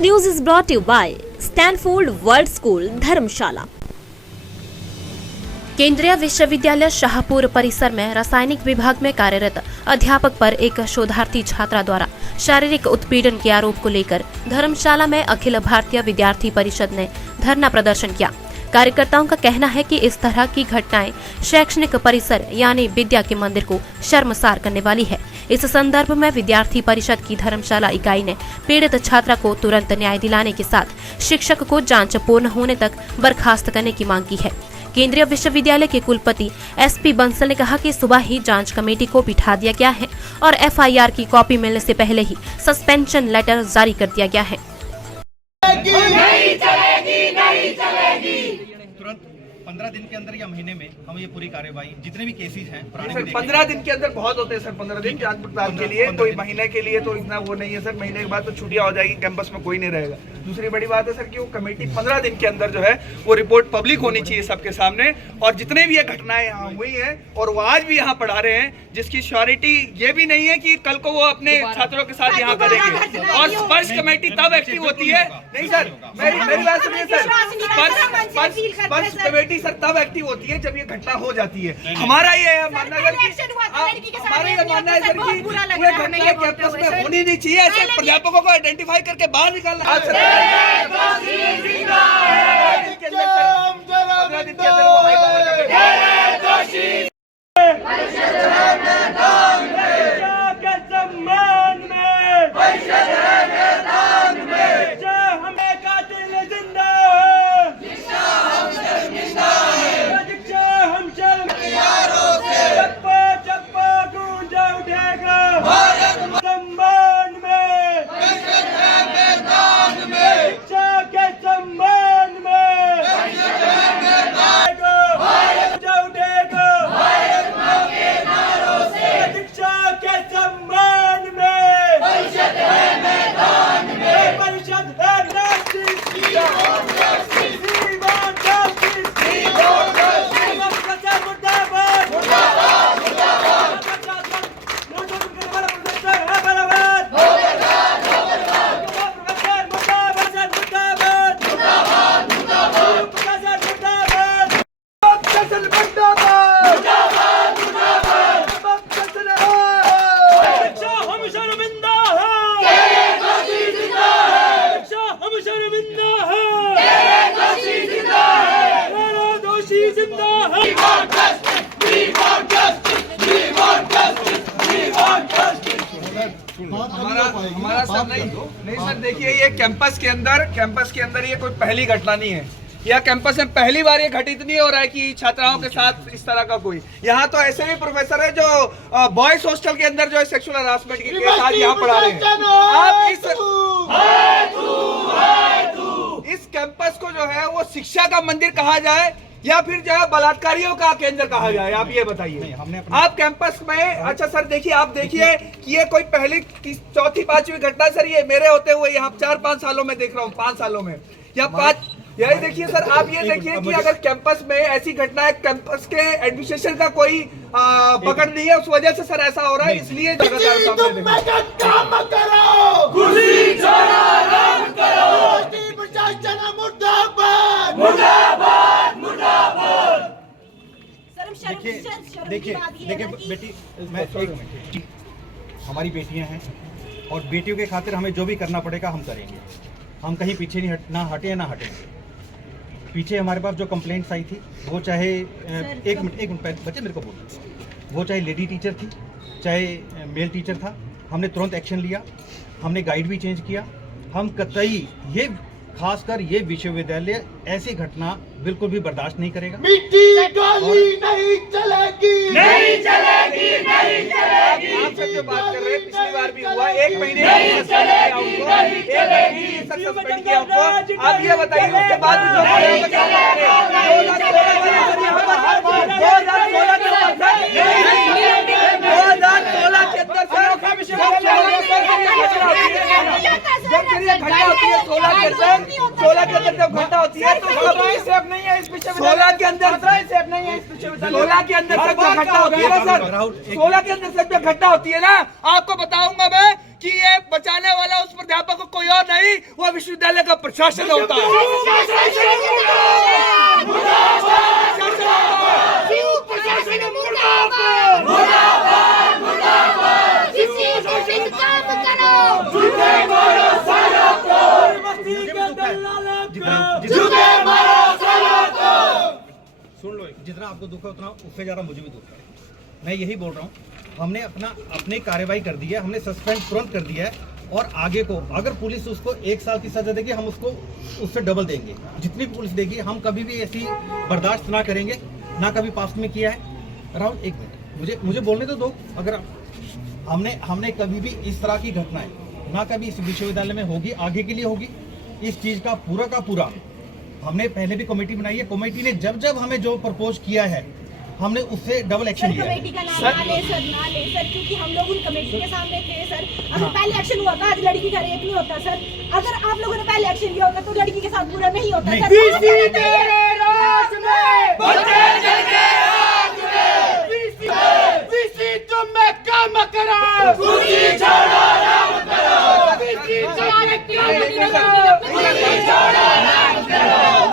News is brought you by Stanford World School Dharamshala. केंद्रीय विश्वविद्यालय शाहपुर परिसर में रासायनिक विभाग में कार्यरत अध्यापक पर एक शोधार्थी छात्रा द्वारा शारीरिक उत्पीड़न के आरोप को लेकर धर्मशाला में अखिल भारतीय विद्यार्थी परिषद ने धरना प्रदर्शन किया। कार्यकर्ताओं का कहना है कि इस तरह की घटनाएं शैक्षणिक परिसर यानी विद्या के मंदिर को शर्मसार करने वाली है। इस संदर्भ में विद्यार्थी परिषद की धर्मशाला इकाई ने पीड़ित छात्रा को तुरंत न्याय दिलाने के साथ शिक्षक को जांच पूर्ण होने तक बर्खास्त करने की मांग की है। केंद्रीय विश्वविद्यालय के कुलपति एसपी बंसल ने कहा कि सुबह ही जांच कमेटी को बिठा दिया गया है और एफआईआर की कॉपी मिलने से पहले ही सस्पेंशन लेटर जारी कर दिया गया है। नहीं चलेगी, नहीं चलेगी। तुरंत 15 दिन के अंदर या महीने में हम ये पूरी कार्यवाही जितने भी केसेस हैं सर 15 दिन के अंदर बहुत होते हैं सर। 15 दिन जांच पड़ताल के लिए, कोई महीने के लिए तो इतना वो नहीं है सर। महीने के बाद तो छुट्टियां हो जाएगी, कैंपस में कोई नहीं रहेगा। दूसरी बड़ी बात है सर कि वो कमेटी 15 दिन के अंदर जो है वो रिपोर्ट पब्लिक होनी चाहिए सबके सामने। और जितने भी ये घटनाएं यहाँ हुई हैं और वो आज भी यहाँ पढ़ा रहे हैं, जिसकी श्योरिटी ये भी नहीं है कि कल को वो अपने छात्रों के साथ यहाँ करेंगे। और स्पर्श कमेटी तब एक्टिव होती है, नहीं सर मेरी बात सुनिए सर, स्पर्श कमेटी सर तब एक्टिव होती है जब ये घटना हो जाती है। हमारा ये मानना है हमारा ये मानना है सर कि ये घटना कैंपस में होनी नहीं चाहिए। ऐसे प्राध्यापकों को आइडेंटिफाई करके बाहर निकालना। हमारा सर नहीं सर, देखिए ये कैंपस के अंदर ये कोई पहली घटना नहीं है। यह कैंपस में पहली बार ये घटित नहीं हो रहा है कि छात्राओं के साथ इस तरह का कोई। यहाँ तो ऐसे भी प्रोफेसर है जो बॉयज हॉस्टल के अंदर जो है सेक्सुअल हरासमेंट के केस आज यहाँ पढ़ा रहे हैं। आप इस कैंपस को जो है वो शिक्षा का मंदिर कहा जाए या फिर जो है बलात्कारियों का केंद्र कहा जाए, आप ये बताइए। आप कैंपस में अच्छा सर देखिए, आप देखिए कि ये कोई पहली चौथी पांचवी घटना सर, ये मेरे होते हुए यहाँ 4-5 सालों में देख रहा हूँ, 5 सालों में या 5। यही देखिए सर, आप ये देखिए कि अगर कैंपस में ऐसी घटना है, कैंपस के एडमिनिस्ट्रेशन का कोई पकड़ नहीं है, उस वजह से सर ऐसा हो रहा है। इसलिए देखिए बेटी, मैं एक मिनट, हमारी बेटियां हैं और बेटियों के खातिर हमें जो भी करना पड़ेगा हम करेंगे। हम कहीं पीछे नहीं ना हटेंगे। पीछे हमारे पास जो कंप्लेंट्स आई थी वो चाहे एक मिनट बच्चे मेरे को बोलो, वो चाहे लेडी टीचर थी चाहे मेल टीचर था, हमने तुरंत एक्शन लिया। हमने गाइड भी चेंज किया। हम कतई ये खासकर ये विश्वविद्यालय ऐसी घटना बिल्कुल भी बर्दाश्त नहीं करेगा। मिट्टी डोली नहीं चलेगी, नहीं चलेगी, नहीं चलेगी। आप सब जो बात कर रहे हैं, पिछली बार भी हुआ, 1 महीने नहीं चलेगी, नहीं चलेगी। सस्पेंड किया हमको। आप ये बताइए उसके बाद जब घटना होती है तो 16 नहीं है इस विषय में, 16 के अंदर नहीं है इस विषय में, 16 के अंदर सब घटना होती है ना सर, 16 के अंदर सब घटना होती है ना। आपको बताऊंगा मैं कि ये बचाने वाला उस प्राध्यापक को कोई और नहीं, वो विश्वविद्यालय का प्रशासन होता है। सुन लो, जितना आपको दुख है उतना उससे ज्यादा मुझे भी दुख है। मैं यही बोल रहा हूँ, हमने अपनी कार्रवाई कर दी है, हमने सस्पेंड तुरंत कर दिया है और आगे को अगर पुलिस उसको 1 साल की सजा देगी, हम उसको उससे डबल देंगे। जितनी भी पुलिस देगी, हम कभी भी ऐसी बर्दाश्त ना करेंगे, ना कभी पास्ट में किया है। राहुल, एक मिनट मुझे बोलने तो दो। अगर हमने कभी भी इस तरह की घटनाएं ना कभी इस विश्वविद्यालय में होगी, आगे के लिए होगी। इस चीज का पूरा हमने पहले भी कमेटी बनाई है। कमेटी ने जब हमें जो प्रपोज किया है, हमने उससे डबल एक्शन लिया है। कमेटी का नाम ना ले सर, क्योंकि हम लोग उन कमेटी के सामने थे सर। अगर पहले एक्शन हुआ था, आज लड़की का रेप नहीं होता सर। अगर आप लोगों ने पहले एक्शन लिया होता तो लड़की के साथ बुरा नहीं होता सर।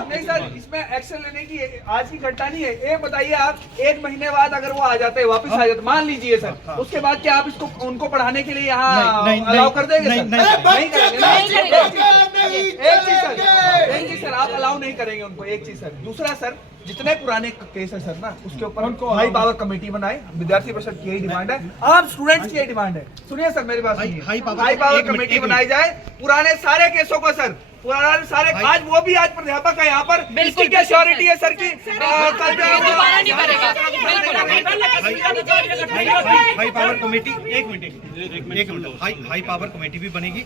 नहीं सर, इसमें एक्शन लेने की आज की घटना नहीं है। ये बताइए आप, 1 महीने बाद अगर वो आ जाते हैं, वापस आ जाते, मान लीजिए सर, उसके बाद क्या आप इसको उनको पढ़ाने के लिए यहाँ अलाउ कर देंगे सर? नहीं करेंगे। एक चीज सर, आप अलाउ नहीं करेंगे उनको। एक चीज सर, दूसरा सर, जितने पुराने केस है सर ना, उसके ऊपर हाई पावर कमेटी बनाए। विद्यार्थी परिषद की यही डिमांड है, आप स्टूडेंट्स की यही डिमांड है। सुनिए सर, मेरी बात सुनिए। हाई पावर कमेटी बनाई जाए, पुराने सारे केसों को सर, पुराने सारे, आज वो भी आज प्राध्यापक है यहाँ पर, इसकी क्या श्योरिटी है सर की? हाई पावर कमेटी, एक मिनट, हाई पावर कमेटी भी बनेगी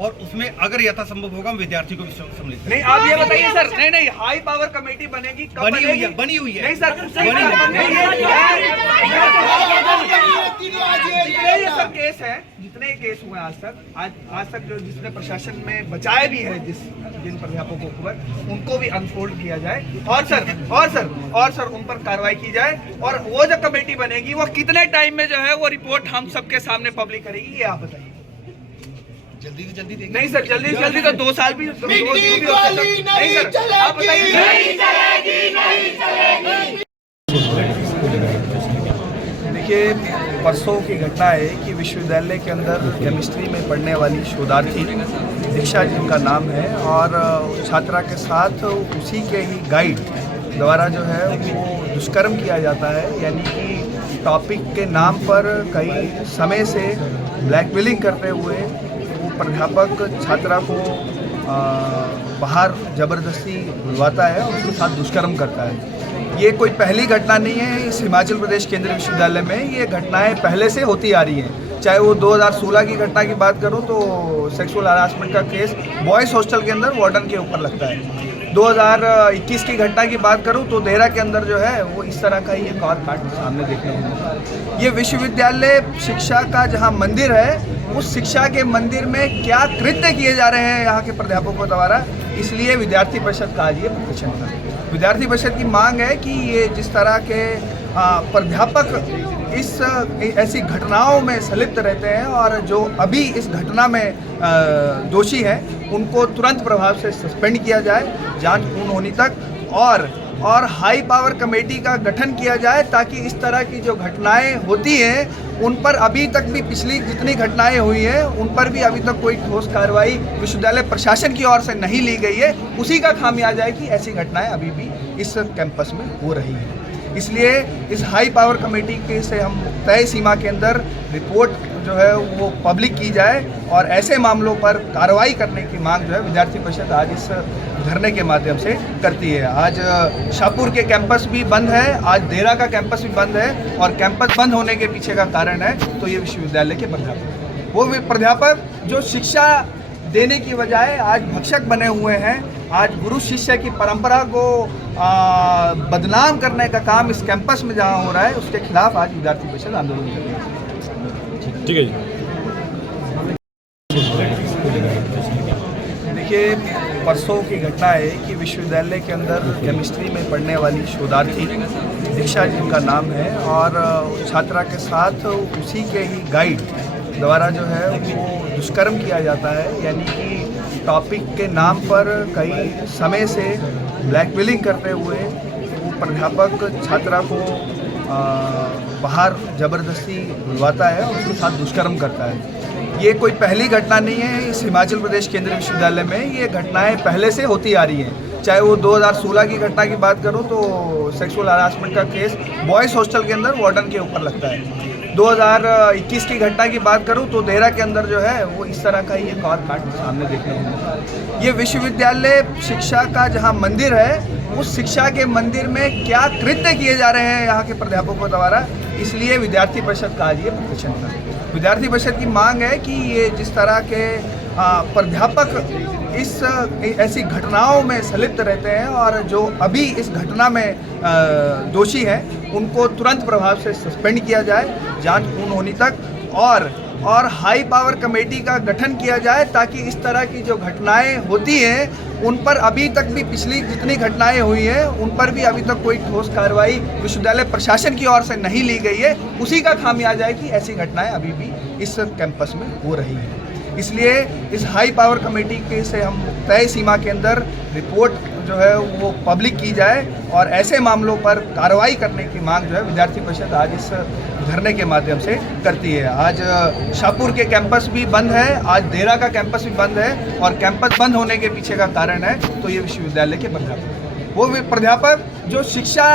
और उसमें अगर यथासंभव होगा हम विद्यार्थी को भी सम्मिलित करेंगे। नहीं, आप ये बताइए सर। नहीं, हाई पावर कमेटी बनेगी, कब बनेगी? बनी हुई है। नहीं सर, जितने केस हुए आज तक जो जिसने प्रशासन में बचाए भी है, जिन प्राध्यापकों को, उनको भी अनफोल्ड किया जाए और सर उन पर कार्रवाई की जाए। और वो जो कमेटी बनेगी, वो कितने टाइम में जो है वो रिपोर्ट हम सबके सामने पब्लिक करेगी, ये आप बताइए। जल्दी से जल्दी नहीं सर, जल्दी से जल्दी तो 2 साल भी नहीं सर, आप बताइए। देखिए, परसों की घटना है कि विश्वविद्यालय के अंदर केमिस्ट्री में पढ़ने वाली शोधार्थी दीक्षा जिनका नाम है, और छात्रा के साथ उसी के ही गाइड द्वारा जो है वो दुष्कर्म किया जाता है। यानी कि टॉपिक के नाम पर कई समय से ब्लैकमेलिंग करते हुए वो प्राध्यापक छात्रा को बाहर ज़बरदस्ती बुलवाता है और उसके साथ दुष्कर्म करता है। ये कोई पहली घटना नहीं है इस हिमाचल प्रदेश केंद्रीय विश्वविद्यालय में। ये घटनाएं पहले से होती आ रही हैं। चाहे वो 2016 की घटना की बात करूं तो सेक्सुअल हरासमेंट का केस बॉयज़ हॉस्टल के अंदर वार्डन के ऊपर लगता है। 2021 की घटना की बात करूं तो देहरा के अंदर जो है वो इस तरह का ही एक और कांड सामने देखने को मिलता है। ये विश्वविद्यालय शिक्षा का जहां मंदिर है, उस शिक्षा के मंदिर में क्या कृत्य किए जा रहे हैं यहाँ के प्राध्यापकों द्वारा, इसलिए विद्यार्थी परिषद का आज ये प्रदर्शन था। विद्यार्थी परिषद की मांग है कि ये जिस तरह के प्राध्यापक ऐसी घटनाओं में संलिप्त रहते हैं और जो अभी इस घटना में दोषी हैं, उनको तुरंत प्रभाव से सस्पेंड किया जाए जांच पूर्ण होने तक, और हाई पावर कमेटी का गठन किया जाए ताकि इस तरह की जो घटनाएं होती हैं उन पर अभी तक भी, पिछली जितनी घटनाएं हुई हैं उन पर भी अभी तक कोई ठोस कार्रवाई विश्वविद्यालय प्रशासन की ओर से नहीं ली गई है, उसी का खामियाजा है कि ऐसी घटनाएं अभी भी इस कैंपस में हो रही हैं। इसलिए इस हाई पावर कमेटी के से हम तय सीमा के अंदर रिपोर्ट जो है वो पब्लिक की जाए और ऐसे मामलों पर कार्रवाई करने की मांग जो है विद्यार्थी परिषद आज इस धरने के माध्यम से करती है। आज शाहपुर के कैंपस भी बंद है, आज देहरा का कैंपस भी बंद है, और कैंपस बंद होने के पीछे का कारण है तो ये विश्वविद्यालय के प्राध्यापक, वो प्राध्यापक जो शिक्षा देने की बजाय आज भक्षक बने हुए हैं, आज गुरु शिष्य की परंपरा को बदनाम करने का काम इस कैंपस में जहाँ हो रहा है, उसके खिलाफ आज विद्यार्थी परिषद आंदोलन कर रही है। ठीक है जी। देखिए, परसों की घटना है कि विश्वविद्यालय के अंदर केमिस्ट्री में पढ़ने वाली शोधार्थी दीक्षा जिनका नाम है, और छात्रा के साथ उसी के ही गाइड द्वारा जो है वो दुष्कर्म किया जाता है, यानी कि टॉपिक के नाम पर कई समय से ब्लैकमेलिंग करते हुए वो प्राध्यापक छात्रा को बाहर ज़बरदस्ती बुलवाता है और उसके साथ दुष्कर्म करता है। ये कोई पहली घटना नहीं है इस हिमाचल प्रदेश केंद्रीय विश्वविद्यालय में, ये घटनाएं पहले से होती आ रही हैं। चाहे वो 2016 की घटना की बात करूं तो सेक्सुअल हरासमेंट का केस बॉयज़ हॉस्टल के अंदर वार्डन के ऊपर लगता है। 2021 की घटना की बात करूं तो देहरा के अंदर जो है वो इस तरह का ही एक और कांड सामने देखने को मिला। ये विश्वविद्यालय शिक्षा का जहां मंदिर है, उस शिक्षा के मंदिर में क्या कृत्य किए जा रहे हैं यहाँ के प्राध्यापकों द्वारा, इसलिए विद्यार्थी परिषद का आज ये प्रदर्शन था। विद्यार्थी परिषद की मांग है कि ये जिस तरह के प्राध्यापक इस ऐसी घटनाओं में संलिप्त रहते हैं और जो अभी इस घटना में दोषी हैं उनको तुरंत प्रभाव से सस्पेंड किया जाए जांच पूर्ण होने तक, और हाई पावर कमेटी का गठन किया जाए ताकि इस तरह की जो घटनाएं होती हैं उन पर अभी तक भी पिछली जितनी घटनाएं हुई हैं उन पर भी अभी तक कोई ठोस कार्रवाई विश्वविद्यालय प्रशासन की ओर से नहीं ली गई है। उसी का खामियाजा है कि ऐसी घटनाएं अभी भी इस कैंपस में हो रही हैं। इसलिए इस हाई पावर कमेटी के से हम तय सीमा के अंदर रिपोर्ट जो है वो पब्लिक की जाए और ऐसे मामलों पर कार्रवाई करने की मांग जो है विद्यार्थी परिषद आज इस धरने के माध्यम से करती है। आज शाहपुर के कैंपस भी बंद है, आज देहरा का कैंपस भी बंद है, और कैंपस बंद होने के पीछे का कारण है तो ये विश्वविद्यालय के प्राध्यापक, वो प्राध्यापक जो शिक्षा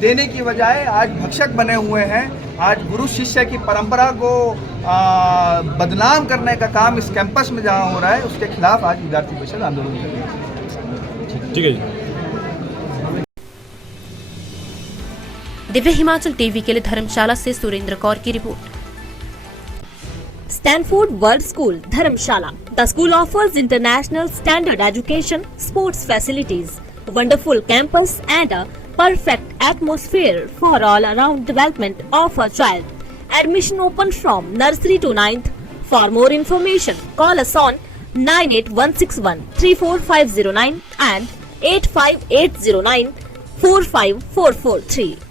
देने की बजाय आज भक्षक बने हुए हैं, आज गुरु शिष्य की परंपरा को बदनाम करने का काम इस कैंपस में जहाँ हो रहा है उसके खिलाफ आज विद्यार्थी परिषद आंदोलन कर रही है। ठीक है जी। दिव्य हिमाचल टीवी के लिए धर्मशाला से सुरेंद्र कौर की report. Stanford World School, Dharamshala. The school offers international standard education, sports facilities, wonderful campus and a perfect atmosphere for all-around development of a child. Admission open from nursery to 9th. For more information, call us on 98161 34509 and 85809 45443.